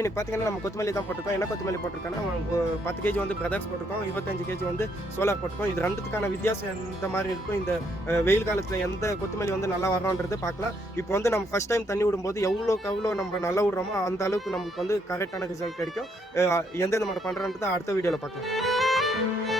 இன்னைக்கு பார்த்தீங்கன்னா நம்ம கொத்தமல்லி தான் போட்டிருக்கோம். என்ன கொத்தமல்லி போட்டிருக்கோன்னா, 10 கேஜி வந்து பிரதர்ஸ் போட்டிருக்கோம். 25 கேஜி வந்து சோலார் போட்டிருக்கோம். இது 2த்துக்கான வித்தியாசம் எந்த மாரி இருக்கும்? இந்த வெயில் காலத்துல எந்த கொத்தமல்லி வந்து நல்லா வரும்ன்றது பார்க்கலாம். இப்போ வந்து நம்ம ஃபர்ஸ்ட் டைம் தண்ணி விடும்போது எவ்வளோக்கு எவ்வளோ நம்ம நல்லா விடுறோமோ, அந்த அளவுக்கு நமக்கு வந்து கரெக்ட்டான ரிசல்ட் கிடைக்கும். எந்தெந்த மாரி பண்றோன்றத அடுத்த வீடியோல பார்க்கலாம்.